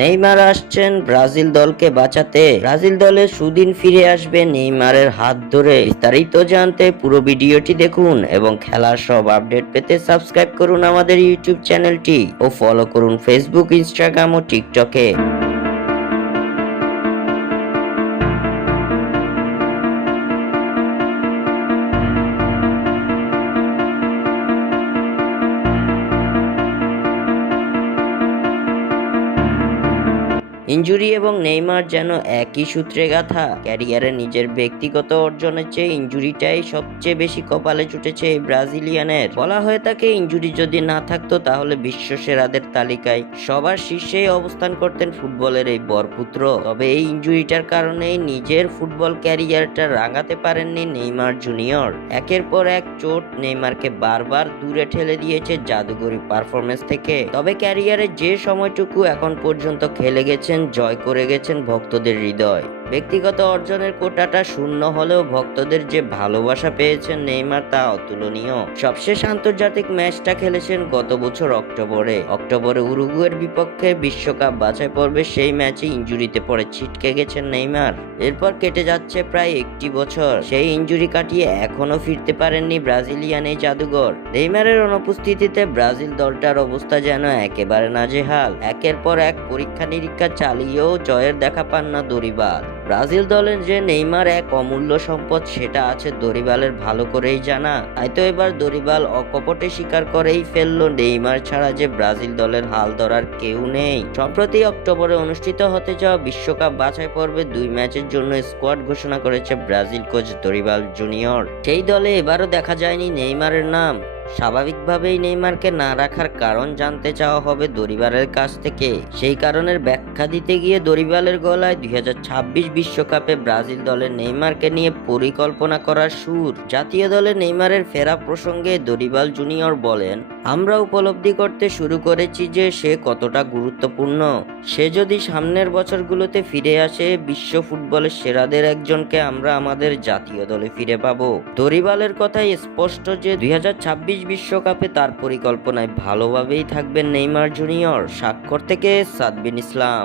Neymar আসছেন Brazil দলকে বাঁচাতে। ব্রাজিল দলে সুদিন ফিরে আসবে নেইমারের হাত ধরে। বিস্তারিত জানতে পুরো ভিডিওটি দেখুন এবং খেলার সব আপডেট পেতে সাবস্ক্রাইব করুন আমাদের ইউটিউব চ্যানেলটি ও ফলো করুন ফেসবুক, ইনস্টাগ্রাম ও টিকটকে। ইনজুরি এবং নেইমার যেন একই সূত্রে গাঁথা। ক্যারিয়ারে নিজের ব্যক্তিগত অর্জনের চেয়ে ইনজুরিটাই সবচেয়ে বেশি কপালে জুটেছে এই ব্রাজিলিয়ানের। বলা হয়ে থাকে ইনজুরি যদি না থাকতো তাহলে বিশ্ব সেরাদের তালিকায় সবার শীর্ষেই অবস্থান করতেন ফুটবলের এই বরপুত্র। তবে এই ইনজুরিটার কারণেই নিজের ফুটবল ক্যারিয়ারটা রাঙাতে পারেননি নেইমার জুনিয়র। একের পর এক চোট নেইমারকে বারবার দূরে ঠেলে দিয়েছে জাদুকরী পারফরমেন্স থেকে। তবে ক্যারিয়ারে যে সময়টুকু এখন পর্যন্ত খেলে গেছেন, জয় করে গেছেন ভক্তদের হৃদয়। ব্যক্তিগত অর্জনের কোটাটা শূন্য হলেও ভক্তদের যে ভালোবাসা পেয়েছেন নেইমার তা অতুলনীয়। সবশেষ আন্তর্জাতিক ম্যাচটা খেলেছেন গত বছর অক্টোবরে উরুগুয়ের বিপক্ষে বিশ্বকাপ বাছাই পর্বে। সেই ম্যাচে ইনজুরিতে পড়ে ছিটকে গেছেন নেইমার। এরপর কেটে যাচ্ছে প্রায় 1টি বছর। সেই ইনজুরি কাটিয়ে এখনো ফিরতে পারেননি ব্রাজিলিয়ান এই জাদুঘর। নেইমারের অনুপস্থিতিতে ব্রাজিল দলটার অবস্থা যেন একেবারে নাজেহাল। একের পর এক পরীক্ষা নিরীক্ষা চালিয়েও জয়ের দেখা পান না দরিবাল। ব্রাজিল দলের যে নেইমার এক অমূল্য সম্পদ সেটা আছে দরিবালের ভালো করেই জানা। তাই তো এবার দরিবাল অকপটে স্বীকার করেই ফেললো নেইমার ছাড়া যে ব্রাজিল দলের হাল ধরার কেউ নেই। সম্প্রতি অক্টোবরে অনুষ্ঠিত হতে যাওয়া বিশ্বকাপ বাছাই পর্বে 2 ম্যাচের জন্য স্কোয়াড ঘোষণা করেছে ব্রাজিল কোচ দরিবাল জুনিয়র। সেই দলে এবারও দেখা যায়নি নেইমারের নাম। স্বাভাবিকভাবেই নেইমারকে না রাখার কারণ জানতে চাওয়া হবে দরিবালের কাছ থেকে। সেই কারণের ব্যাখ্যা দিতে গিয়ে দরিবালের গলায় 2026 বিশ্বকাপে ব্রাজিল দলের নেইমারকে নিয়ে পরিকল্পনা করার সুর। জাতীয় দলে নেইমারের ফেরা প্রসঙ্গে দরিবাল জুনিয়র বলেন, আমরা উপলব্ধি করতে শুরু করেছি যে সে কতটা গুরুত্বপূর্ণ। সে যদি সামনের বছরগুলোতে ফিরে আসে, বিশ্ব ফুটবলের সেরাদের একজনকে আমরা আমাদের জাতীয় দলে ফিরে পাবো। দরিবালের কথাই স্পষ্ট যে 2026 বিশ্বকাপে তার পরিকল্পনায় ভালোভাবেই থাকবেন নেইমার জুনিয়র। স্বাক্ষর থেকে সাদবিন ইসলাম।